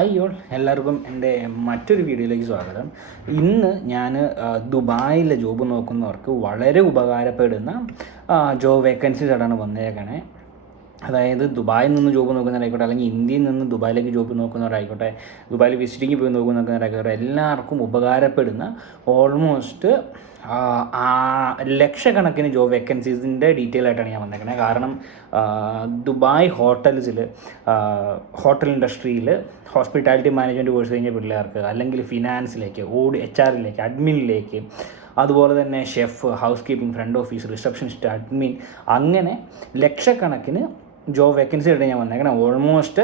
Hi all, എല്ലാവർക്കും എൻ്റെ മറ്റൊരു വീഡിയോയിലേക്ക് സ്വാഗതം. ഇന്ന് ഞാൻ ദുബായിലെ ജോബ് നോക്കുന്നവർക്ക് വളരെ ഉപകാരപ്പെടുന്ന ജോബ് വേക്കൻസീസായിട്ടാണ് വന്നേക്കണേ. അതായത് ദുബായിൽ നിന്ന് ജോബ് നോക്കുന്നവരായിക്കോട്ടെ, അല്ലെങ്കിൽ ഇന്ത്യയിൽ നിന്ന് ദുബായിലേക്ക് ജോബ് നോക്കുന്നവരായിക്കോട്ടെ, ദുബായിൽ വിസിറ്റിംഗ് പോയി നോക്കുന്നവരായിക്കോട്ടെ, എല്ലാവർക്കും ഉപകാരപ്പെടുന്ന ഓൾമോസ്റ്റ് ലക്ഷക്കണക്കിന് ജോബ് വേക്കൻസീസിൻ്റെ ഡീറ്റെയിൽ ആയിട്ടാണ് ഞാൻ വന്നേക്കണേ. കാരണം ദുബായ് ഹോട്ടൽ ഇൻഡസ്ട്രിയിൽ ഹോസ്പിറ്റാലിറ്റി മാനേജ്മെൻറ്റ് കോഴ്സ് കഴിഞ്ഞ പിള്ളേർക്ക്, അല്ലെങ്കിൽ ഫിനാൻസിലേക്ക്, HR-ലേക്ക്, അഡ്മിനിലേക്ക്, അതുപോലെ തന്നെ chef, housekeeping, front office, receptionist, admin, അങ്ങനെ ലക്ഷക്കണക്കിന് ജോബ് വേക്കൻസി ആയിട്ട് ഞാൻ വന്നേക്കണം. ഓൾമോസ്റ്റ്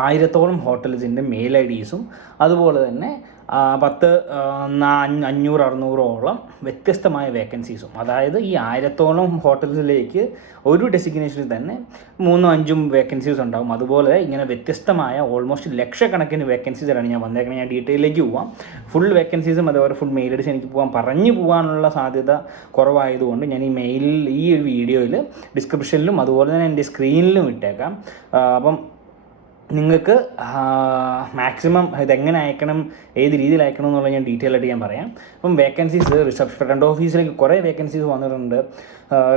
1000-ഓളം ഹോട്ടൽസിൻ്റെ മെയിൽ IDസും അതുപോലെ തന്നെ 500-600ഓളം വ്യത്യസ്തമായ വേക്കൻസീസും. അതായത് ഈ 1000-ഓളം ഹോട്ടൽസിലേക്ക് ഒരു ഡെസിഗ്നേഷനിൽ തന്നെ 3-5 വേക്കൻസീസ് ഉണ്ടാകും. അതുപോലെ ഇങ്ങനെ വ്യത്യസ്തമായ ഓൾമോസ്റ്റ് ലക്ഷക്കണക്കിന് വേക്കൻസീസാണ് ഞാൻ വന്നേക്കുന്നത്. ഞാൻ ഡീറ്റെയിലേക്ക് പോവാം. ഫുൾ വേക്കൻസീസും അതുപോലെ ഫുൾ മെയിൽ IDs എനിക്ക് പറഞ്ഞു പോകാനുള്ള സാധ്യത കുറവായതുകൊണ്ട് ഞാൻ ഈ ഒരു വീഡിയോയിൽ ഡിസ്ക്രിപ്ഷനിലും അതുപോലെ തന്നെ എൻ്റെ സ്ക്രീനിലും ഇട്ടേക്കാം. അപ്പം നിങ്ങൾക്ക് മാക്സിമം ഇതെങ്ങനെ അയക്കണം, ഏത് രീതിയിൽ അയക്കണം എന്നുള്ളത് ഞാൻ ഡീറ്റെയിൽ ആയിട്ട് ഞാൻ പറയാം. അപ്പം വേക്കൻസീസ് ഫ്രണ്ട് ഓഫീസിലേക്ക് കുറേ വേക്കൻസീസ് വന്നിട്ടുണ്ട്.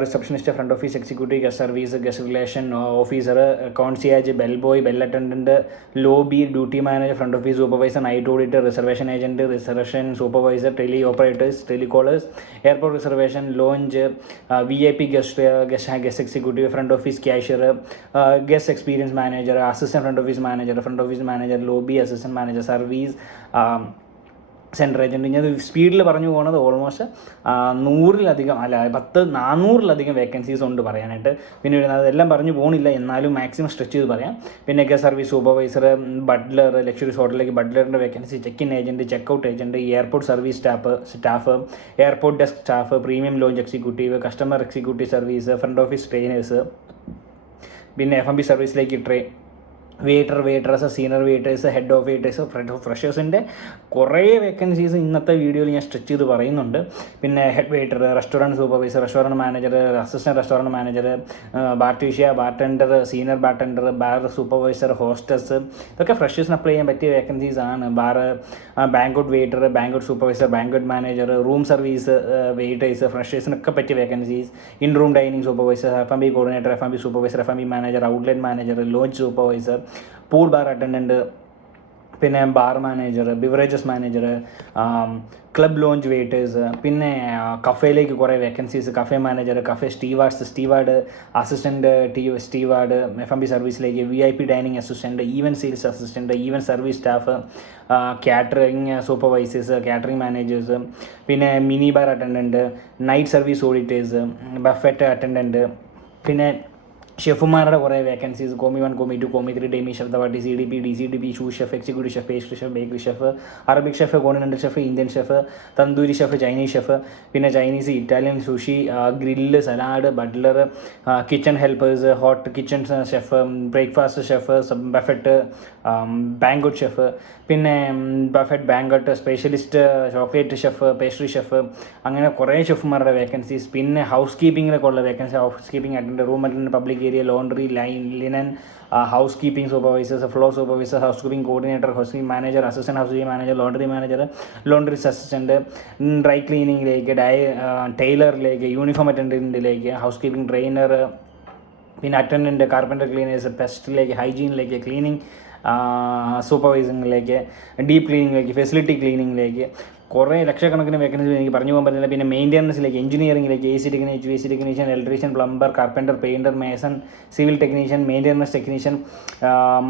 Receptionist, front office executive, guest service, guest relation officer, concierge, bell boy, bell attendant, lobby, duty manager, front office supervisor, night auditor, reservation agent, reservation supervisor, tele operators, telecallers, airport reservation, lounge, VIP guest executive, front office cashier, guest experience manager, assistant front office manager, lobby assistant manager, service central agent. ഞാൻ സ്പീഡിൽ പറഞ്ഞു പോകുന്നത് almost 400-ലധികം vacancies ഉണ്ട് പറയാനായിട്ട്. പിന്നെ അതെല്ലാം പറഞ്ഞു പോകണില്ല, എന്നാലും മാക്സിമം സ്ട്രെച്ച് ചെയ്ത് പറയാം. പിന്നെ guest service supervisor, butler, luxuries ഹോട്ടലിലേക്ക് ബട്ട്ലറിൻ്റെ vacancy, check in agent, checkout agent, airport service staff, airport desk staff, premium lounge executive, customer executive service, front office trainers, പിന്നെ F&B സർവീസിലേക്ക് waitress, senior waiters, head of waiters, ഫ്രഷേഴ്സിൻ്റെ കുറേ vacancies ഇന്നത്തെ വീഡിയോയിൽ ഞാൻ stretch ചെയ്ത് പറയുന്നുണ്ട്. പിന്നെ head waiter, restaurant supervisor, restaurant manager, assistant restaurant manager, bartender, senior bartender, bar supervisor, hostess, ഇതൊക്കെ ഫ്രഷേഴ്സിന് അപ്ലൈ ചെയ്യാൻ പറ്റിയ വേക്കൻസീസ് ആണ്. Banquet waiter, banquet supervisor, banquet manager, room service waiters, ഫ്രഷേഴ്സിനൊക്കെ പറ്റിയ vacancies. In room dining supervisor, F&B coordinator, F&B supervisor, F&B manager, outlet manager, lounge supervisor, pool bar attendant, പിന്നെ bar manager, beverages manager, club lounge waiters, പിന്നെ കഫേയിലേക്ക് കുറേ vacancies, cafe manager, cafe steward, assistant steward, F&B സർവീസിലേക്ക് VIP dining assistant, event sales assistant, event service staff, catering supervisors, catering managers, പിന്നെ mini bar attendant, night service auditors, buffet attendant, പിന്നെ ഷെഫുമാരുടെ കുറേ vacancies, commis 1, commis 2, commis 3, demi chef, ദവാട്ടി, CDP, DCDP, sous chef, executive chef, pastry chef, bakery chef, Arabic chef, continental chef, Indian chef, tandoori chef, Chinese chef, പിന്നെ Chinese, Italian, sushi, grill, salad, butler, kitchen helpers, hot kitchen chef, breakfast chef, buffet, banquet chef, പിന്നെ buffet, banquet specialist, chocolate chef, pastry chef, അങ്ങനെ കുറേ ഷെഫുമാരുടെ vacancies. പിന്നെ ഹൗസ് കീപ്പിങ്ങിലൊക്കെ ഉള്ള vacancy, housekeeping attendant, room attendant, public area, laundry, linen, housekeeping supervisors, floor supervisor, housekeeping coordinator, housekeeping manager, assistant housekeeping manager, laundry manager, laundry assistant, dry ക്ലീനിങ്ങിലേക്ക്, ടൈലറിലേക്ക്, uniform അറ്റൻഡൻറ്റിലേക്ക്, housekeeping trainer, പിന്നെ attendant, carpenter, cleaners, പെസ്റ്റിലേക്ക്, ഹൈജീനിലേക്ക്, cleaning സൂപ്പർവൈസിങ്ങിലേക്ക്, deep ക്ലീനിങ്ങിലേക്ക്, facility ക്ലീനിങ്ങിലേക്ക് കുറേ ലക്ഷക്കണക്കിന് വേക്കൻസി എനിക്ക് പറഞ്ഞു പോകാൻ പറ്റില്ല. പിന്നെ മെയിൻ്റെനൻസിലേക്ക്, എഞ്ചിനീയറിംഗിലേക്ക്, AC technician, HVAC technician, electrician, plumber, carpenter, painter, mason, civil technician, maintenance technician,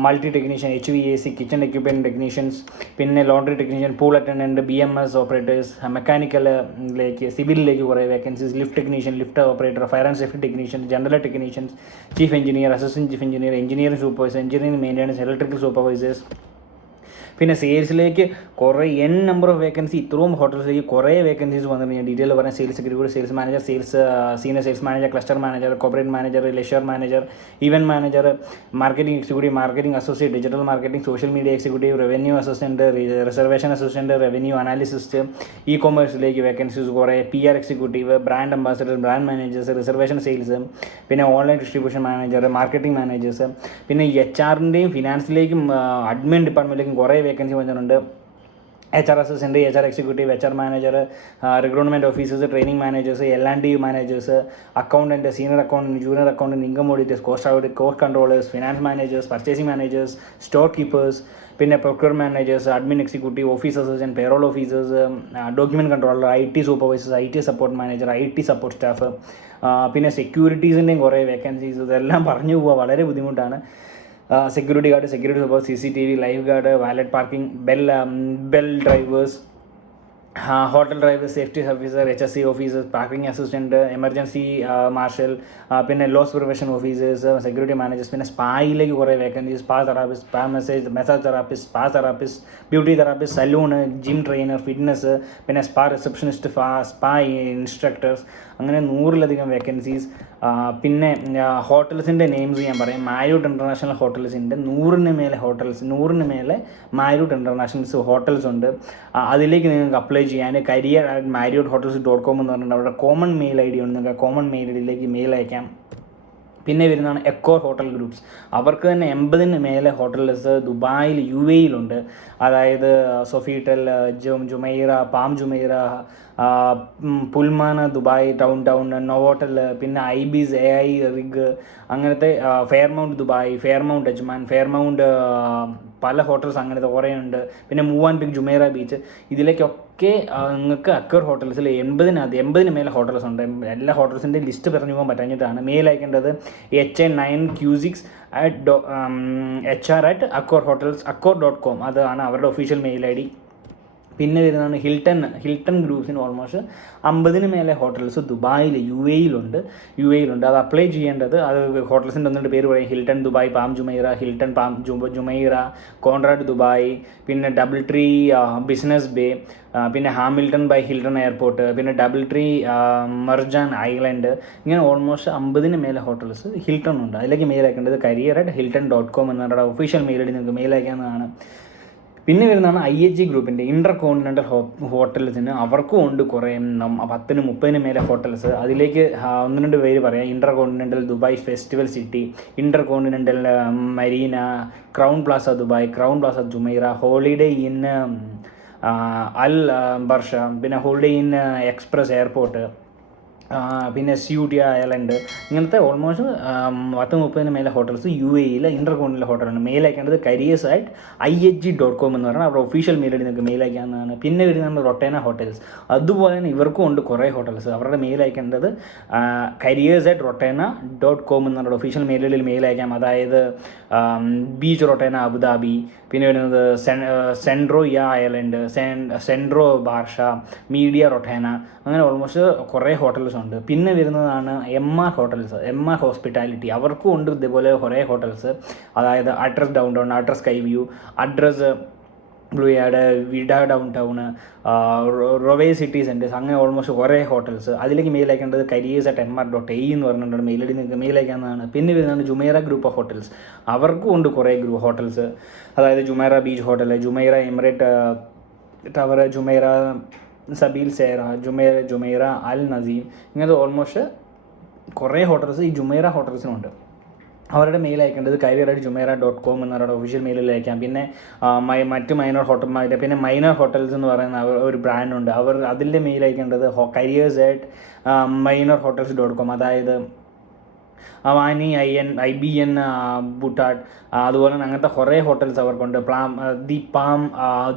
multi technician, HVAC, kitchen equipment technicians, പിന്നെ laundry technician, pool attendant, BMS operators, മെക്കാനിക്കലിലേക്ക്, സിവിലിലേക്ക് കുറേ vacancies, lift technician, lift operator, fire and safety technician, general technicians, chief engineer, assistant chief engineer, engineering supervisor, engineering maintenance, electrical supervisors, പിന്നെ സെയിൽസിലേക്ക് കുറേ number of vacancy, ഇത്രയും ഹോട്ടൽസിലേക്ക് കുറേ vacancies വന്നിട്ട് ഞാൻ ഡീറ്റെയിൽ പറയാം. Sales executive, sales manager, senior sales manager, cluster manager, corporate manager, leisure manager, event manager, marketing executive, marketing associate, digital marketing, social media executive, revenue assistant, reservation assistant, revenue analyst, ഇ കൊമേഴ്സിലേക്ക് vacancies കുറേ, PR executive, brand ambassador, brand managers, reservation sales, പിന്നെ online distribution manager, marketing managers, പിന്നെ HR-ൻ്റെയും ഫിനാൻസിലേക്കും admin ഡിപ്പാർട്ട്മെൻറ്റിലേക്കും കുറേ vacancy വന്നിട്ടുണ്ട്. HR assistant, HR executive, HR manager, recruitment officers, training managers, L&D managers, accountant, senior accountant, junior accountant, income auditors, cost controllers, finance managers, purchasing managers, storekeepers, പിന്നെ procurement managers, admin executive, office assistant, payroll officers, document controller, IT supervisors, IT support manager, IT support staff, പിന്നെ സെക്യൂരിറ്റീസിൻ്റെയും കുറേ vacancies. ഇതെല്ലാം പറഞ്ഞു പോവുക വളരെ ബുദ്ധിമുട്ടാണ്. Security guard, security super, CCTV, lifeguard, valet parking, bell drivers, hotel drivers, safety officer, HSC officers, parking assistant, emergency marshal, പിന്നെ loss prevention officers, security managers, പിന്നെ സ്പായിലേക്ക് കുറേ vacancies, spa therapist, spa massage therapist, spa therapist, beauty therapist, salon, gym trainer, fitness, പിന്നെ spa receptionist, spa instructors, അങ്ങനെ 100-ലധികം vacancies. പിന്നെ ഹോട്ടൽസിൻ്റെ names ഞാൻ പറയും. മാരിയോട്ട് ഇൻ്റർനാഷണൽ ഹോട്ടൽസിൻ്റെ 100 മേലെ മാരിയോട്ട് ഇൻ്റർനാഷണൽസ് ഹോട്ടൽസ് ഉണ്ട്. അതിലേക്ക് നിങ്ങൾക്ക് അപ്ലൈ ചെയ്യാൻ career@marriottHotels.com എന്ന് പറഞ്ഞിട്ട് അവിടെ കോമൺ മെയിൽ ID ഉണ്ട്. നിങ്ങൾക്ക് കോമൺ മെയിൽ IDയിലേക്ക് മെയിൽ അയക്കാം. പിന്നെ വരുന്നതാണ് എക്കോർ ഹോട്ടൽ ഗ്രൂപ്പ്സ്. അവർക്ക് തന്നെ 80 മേലെ ഹോട്ടൽസ് ദുബായിൽ, UAE-യിലുണ്ട്. അതായത് Sofitel, Jumeirah, palm Jumeirah, Pullman Dubai, town, Novotel, പിന്നെ IBIS, AI റിഗ്, അങ്ങനത്തെ ഫെയർമൗണ്ട് ദുബായ്, ഫെയർമൗണ്ട് അജ്മാൻ, ഫെയർമൗണ്ട്, പല ഹോട്ടൽസ് അങ്ങനത്തെ കുറേ ഉണ്ട്. പിന്നെ മൂവാൻ പിക്, ജുമൈറ ബീച്ച്, ഇതിലേക്കൊക്കെ നിങ്ങൾക്ക് അക്കർ ഹോട്ടൽസിൽ 80 മേലെ ഹോട്ടൽസ് ഉണ്ട്. എല്ലാ ഹോട്ടൽസിൻ്റെ ലിസ്റ്റ് പറഞ്ഞു പോകാൻ പറ്റാഞ്ഞിട്ടാണ്. മെയിൽ അയക്കേണ്ടത് HR9Q6HR@accor.com, അതാണ് അവരുടെ ഒഫീഷ്യൽ മെയിൽ ID. പിന്നെ വരുന്നതാണ് ഹിൽട്ടൺ ഗ്രൂപ്പ്സിന് ഓൾമോസ്റ്റ് 50 മേലെ ഹോട്ടൽസ് ദുബായിൽ, UAE-യിലുണ്ട്. അത് അപ്ലൈ ചെയ്യേണ്ടത്, അത് ഹോട്ടൽസിൻ്റെ ഒന്നിൻ്റെ പേര് പറയും. Hilton Dubai, Palm Jumeirah, Hilton Palm Jumeirah, Conrad Dubai, പിന്നെ ഡബിൾ ട്രീ ബിസിനസ് ബേ, പിന്നെ ഹാമിൽട്ടൺ ബൈ ഹിൽട്ടൺ എയർപോർട്ട്, പിന്നെ ഡബിൾ ട്രീ മർജാൻ ഐലൻഡ്, ഇങ്ങനെ ഓൾമോസ്റ്റ് 50 മേലെ ഹോട്ടൽസ് ഹിൽട്ടൺ ഉണ്ട്. അതിലേക്ക് മെയിൽ അയക്കേണ്ടത് career@hilton.com എന്നുള്ള ഒഫീഷ്യൽ മെയിൽ ID നിങ്ങൾക്ക് മെയിൽ അയക്കാവുന്നതാണ്. പിന്നെ വരുന്നതാണ് IHG ഗ്രൂപ്പിൻ്റെ ഇൻ്റർ കോണ്ടിനെൻ്റൽ ഹോട്ടൽസിന്. അവർക്കും ഉണ്ട് കുറേ 10-30 മേലെ ഹോട്ടൽസ്. അതിലേക്ക് 1-2 പേര് പറയാം. InterContinental Dubai festival city, InterContinental Marina, Crowne Plaza Dubai, Crowne Plaza Jumeirah, Holiday Inn Al Barsha, പിന്നെ ഹോളിഡേ ഇൻ എക്സ്പ്രസ് എയർപോർട്ട്, പിന്നെ സ്യൂട്ടിയ ഐലൻഡ്, ഇങ്ങനത്തെ ഓൾമോസ്റ്റ് 10-30 മേലെ ഹോട്ടൽസ് UAE-യിൽ ഇൻ്റർ കോണ്ടിനെൻ്റൽ ഹോട്ടലാണ്. മെയിൽ അയക്കേണ്ടത് careers@ihg.com എന്ന് പറഞ്ഞാൽ അവരുടെ ഒഫീഷ്യൽ മെയിൽ ID നിങ്ങൾക്ക് മെയിൽ അയക്കാവുന്നതാണ്. പിന്നെ വരുന്നതാണ് റൊട്ടേന ഹോട്ടൽസ്. അതുപോലെ തന്നെ ഇവർക്കും ഉണ്ട് കുറേ ഹോട്ടൽസ്. അവരുടെ മെയിൽ അയക്കേണ്ടത് careers@rotena.com എന്നുള്ള ഒഫീഷ്യൽ മെയിൽ ID മെയിൽ അയക്കാം. അതായത് ബീച്ച് റൊട്ടേന അബുദാബി, പിന്നെ വരുന്നത് സെൻഡ്രോയ ഐലൻഡ്, സെൻഡ്രോ ബാർഷ, മീഡിയ റൊട്ടേന, അങ്ങനെ ഓൾമോസ്റ്റ് കുറേ ഹോട്ടൽസ് ഉണ്ട്. പിന്നെ വരുന്നതാണ് MR ഹോട്ടൽസ്, MR ഹോസ്പിറ്റാലിറ്റി. അവർക്കും ഉണ്ട് ഇതേപോലെ കുറേ ഹോട്ടൽസ്. അതായത് Address Downtown, Address Sky View, Address Blue Yard, Vida Downtown, Rove City Centres, അങ്ങനെ ഓൾമോസ്റ്റ് കുറേ ഹോട്ടൽസ്. അതിലേക്ക് മെയിൽ അയക്കേണ്ടത് careers@mr.ae എന്ന് പറഞ്ഞിട്ട് മെയിൽ ID നിങ്ങൾക്ക് മെയിൽ അയക്കാവുന്നതാണ്. പിന്നെ വരുന്നതാണ് ജുമൈറ ഗ്രൂപ്പ് ഓഫ് ഹോട്ടൽസ്. അവർക്കും ഉണ്ട് കുറേ ഹോട്ടൽസ്. അതായത് Jumeirah beach hotel, Jumeirah Emirate tower, Jumeirah Zabeel Saray, Jumeirah Al Naseem, ഇങ്ങനത്തെ ഓൾമോസ്റ്റ് കുറേ ഹോട്ടൽസ് ഈ ജുമൈറ ഹോട്ടൽസിനുണ്ട്. അവരുടെ മെയിൽ അയക്കേണ്ടത് career@jumeirah.com എന്നവരുടെ ഒഫീഷ്യൽ മെയിലിൽ അയക്കാം. പിന്നെ മറ്റ് മൈനർ ഹോട്ടൽമാരുടെ, പിന്നെ മൈനർ ഹോട്ടൽസ് എന്ന് പറയുന്ന ഒരു ബ്രാൻഡുണ്ട്. അതിൻ്റെ മെയിൽ അയക്കേണ്ടത് careers@minorhotels.com, അതായത് അവാനി, IBN, ബുട്ടാഡ്, അതുപോലെ തന്നെ അങ്ങനത്തെ കുറേ ഹോട്ടൽസ് അവർക്കുണ്ട്. ദി പാം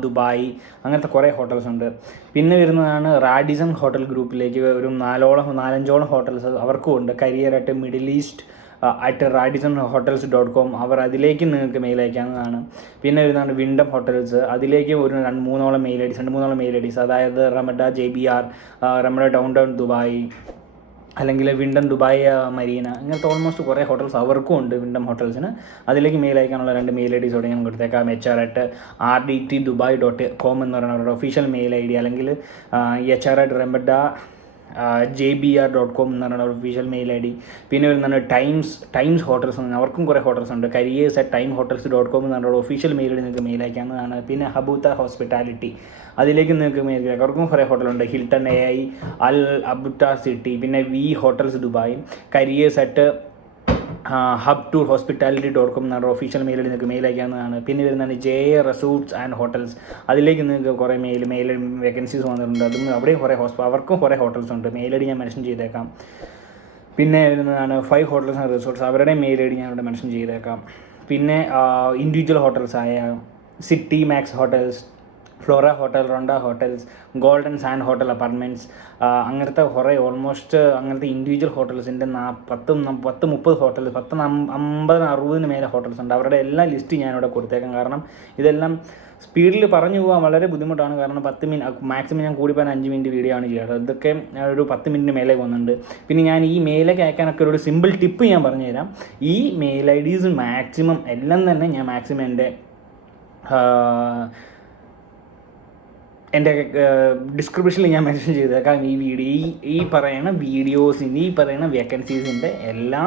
ദുബായ്, അങ്ങനത്തെ കുറേ ഹോട്ടൽസ് ഉണ്ട്. പിന്നെ വരുന്നതാണ് റാഡിസൺ ഹോട്ടൽ ഗ്രൂപ്പിലേക്ക് ഒരു 4-5 ഹോട്ടൽസ് അവർക്കും ഉണ്ട്. career@middleeast@radisson-hotels.com, അവർ അതിലേക്ക് നിങ്ങൾക്ക് മെയിൽ അയക്കാവുന്നതാണ്. പിന്നെ വരുന്നതാണ് വിൻഡം ഹോട്ടൽസ്. അതിലേക്ക് ഒരു 2-3 മെയിൽ IDs, അതായത് റമഡ JBR, റമഡ ഡൗൺ ടൗൺ ദുബായ്, അല്ലെങ്കിൽ വിൻഡം ദുബായ് മരീന, ഇങ്ങനത്തെ ഓൾമോസ്റ്റ് കുറേ ഹോട്ടൽസ് അവർക്കും ഉണ്ട് വിൻഡം ഹോട്ടൽസിന്. അതിലേക്ക് മെയിൽ അയക്കാനുള്ള 2 മെയിൽ ഐ ഡീസോടെ ഞാൻ കൊടുത്തേക്കാം. HR@rdt.dubai.com എന്ന് പറയുന്ന അവരുടെ ഒഫീഷ്യൽ മെയിൽ ഐ ഡി, അല്ലെങ്കിൽ HR@rembedda.jbr.com എന്ന് പറയുന്ന ഒഫീഷ്യൽ മെയിൽ ഐ ഡി. പിന്നെ വരുന്നതാണ് ടൈംസ് ഹോട്ടൽസ് എന്ന്, അവർക്കും കുറേ ഹോട്ടൽസ് ഉണ്ട്. careers@timehotels.com എന്ന് പറഞ്ഞ ഒഫീഷ്യൽ മെയിൽ ഐ ഡി നിങ്ങൾക്ക് മെയിൽ അയക്കാവുന്നതാണ്. പിന്നെ ഹബൂത്ത ഹോസ്പിറ്റാലിറ്റി, അതിലേക്ക് നിങ്ങൾക്ക് മെയിൽ അയക്കാം. അവർക്കും കുറേ ഹോട്ടലുണ്ട്. ഹിൽട്ടൺ AI, അൽ അബുട്ട സിറ്റി, പിന്നെ വി ഹോട്ടൽസ് ദുബായ്, careers@hubtourhospitality.com എന്ന് പറഞ്ഞ ഒഫീഷ്യൽ മെയിൽ നിങ്ങൾക്ക് മെയിൽ അയക്കാവുന്നതാണ്. പിന്നെ വരുന്നതാണ് JA റിസോർട്ട്സ് ആൻഡ് ഹോട്ടൽസ്, അതിലേക്ക് നിങ്ങൾക്ക് കുറേ മെയിൽ വേക്കൻസീസ് വന്നിട്ടുണ്ട്. അതും അവിടെയും കുറേ അവർക്കും കുറേ ഹോട്ടൽസ് ഉണ്ട്. മെയിൽ ഐ ഡി ഞാൻ മെൻഷൻ ചെയ്തേക്കാം. പിന്നെ വരുന്നതാണ് 5 ഹോട്ടൽസ് ആൻഡ് റിസോർട്ട്സ്, അവരുടെ മെയിൽ ഐ ഡി ഞാൻ ഇവിടെ മെൻഷൻ ചെയ്തേക്കാം. പിന്നെ ഇൻഡിവിജ്വൽ ഹോട്ടൽസായ City Max hotels, Flora hotel, Ronda hotels, Golden Sands hotel apartments, അങ്ങനത്തെ കുറേ ഓൾമോസ്റ്റ് അങ്ങനത്തെ ഇൻഡിവിജ്വൽ ഹോട്ടൽസിൻ്റെ 10-30 ഹോട്ടൽസ്, 50-60 മേലെ ഹോട്ടൽസ് ഉണ്ട്. അവരുടെ എല്ലാ ലിസ്റ്റ് ഞാനിവിടെ കൊടുത്തേക്കാം. കാരണം ഇതെല്ലാം സ്പീഡിൽ പറഞ്ഞു പോകാൻ വളരെ ബുദ്ധിമുട്ടാണ്. കാരണം 10 മിനിറ്റ് മാക്സിമം ഞാൻ കൂടി പോകാൻ 5 മിനിറ്റ് വീഡിയോ ആണ് ചെയ്യാറ്. ഇതൊക്കെ ഒരു 10 മിനിറ്റ് മേലെ പോകുന്നുണ്ട്. പിന്നെ ഞാൻ ഈ മെയിലൊക്കെ അയക്കാനൊക്കെ ഒരു സിമ്പിൾ ടിപ്പ് ഞാൻ പറഞ്ഞുതരാം. ഈ മെയിൽ ഐ ഡീസ് മാക്സിമം എല്ലാം തന്നെ ഞാൻ മാക്സിമം എൻ്റെ ഡിസ്ക്രിപ്ഷനിൽ ഞാൻ മെൻഷൻ ചെയ്തേക്കാം. ഈ പറയുന്ന വീഡിയോസിൻ്റെ, ഈ പറയുന്ന വേക്കൻസീസിൻ്റെ എല്ലാ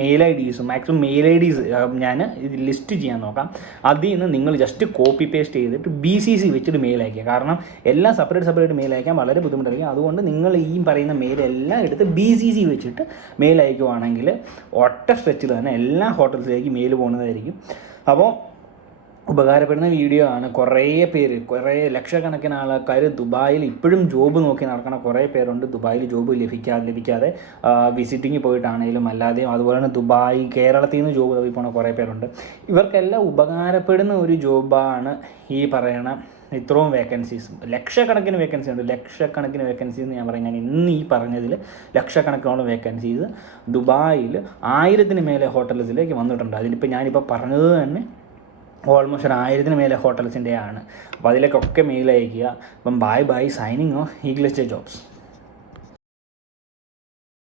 മെയിൽ ഐ ഡീസും മാക്സിമം മെയിൽ ഐ ഡീസ് ഞാൻ ഇത് ലിസ്റ്റ് ചെയ്യാൻ നോക്കാം. അതിൽ നിന്ന് നിങ്ങൾ ജസ്റ്റ് കോപ്പി പേസ്റ്റ് ചെയ്തിട്ട് BCC വെച്ചിട്ട് മെയിൽ അയക്കുക. കാരണം എല്ലാം സെപ്പറേറ്റ് മെയിൽ അയക്കാൻ വളരെ ബുദ്ധിമുട്ടായിരിക്കും. അതുകൊണ്ട് നിങ്ങൾ ഈ പറയുന്ന മെയിലെല്ലാം എടുത്ത് BCC വെച്ചിട്ട് മെയിൽ അയക്കുവാണെങ്കിൽ ഒറ്റ സ്ട്രെച്ചിൽ തന്നെ എല്ലാ ഹോട്ടൽസിലേക്ക് മെയിൽ പോകുന്നതായിരിക്കും. അപ്പോൾ ഉപകാരപ്പെടുന്ന വീഡിയോ ആണ്. കുറേ ലക്ഷക്കണക്കിന് ആൾക്കാർ ദുബായിൽ ഇപ്പോഴും ജോബ് നോക്കി നടക്കുന്ന കുറേ പേരുണ്ട്. ദുബായിൽ ജോബ് ലഭിക്കാതെ വിസിറ്റിംഗ് പോയിട്ടാണെങ്കിലും അല്ലാതെയും, അതുപോലെ തന്നെ കേരളത്തിൽ നിന്ന് ജോബ് തപ്പി പോകുന്ന കുറേ പേരുണ്ട്. ഇവർക്കെല്ലാം ഉപകാരപ്പെടുന്ന ഒരു ജോബാണ് ഈ പറയണ ഇത്രയും വേക്കൻസീസ്. ലക്ഷക്കണക്കിന് വേക്കൻസി ഉണ്ട്. ലക്ഷക്കണക്കിന് വേക്കൻസീസ് എന്ന് ഞാൻ പറയും. ഞാൻ ഇന്ന് ഈ പറഞ്ഞതിൽ ലക്ഷക്കണക്കിനോളം വേക്കൻസീസ് ദുബായിൽ 1000-ന് മേലെ ഹോട്ടൽസിലേക്ക് വന്നിട്ടുണ്ട്. അതിലിപ്പോൾ ഞാനിപ്പോൾ പറഞ്ഞത് തന്നെ ഓൾമോസ്റ്റ് 1000-ന് മേലെ ഹോട്ടൽസിൻ്റെ ആണ്. അപ്പോൾ അതിലേക്കൊക്കെ മെയിൽ അയക്കുക. അപ്പം ബൈ സൈനിങ് ഓഫ് ഈഗ്ലിസ്റ്റ് ജോബ്സ്.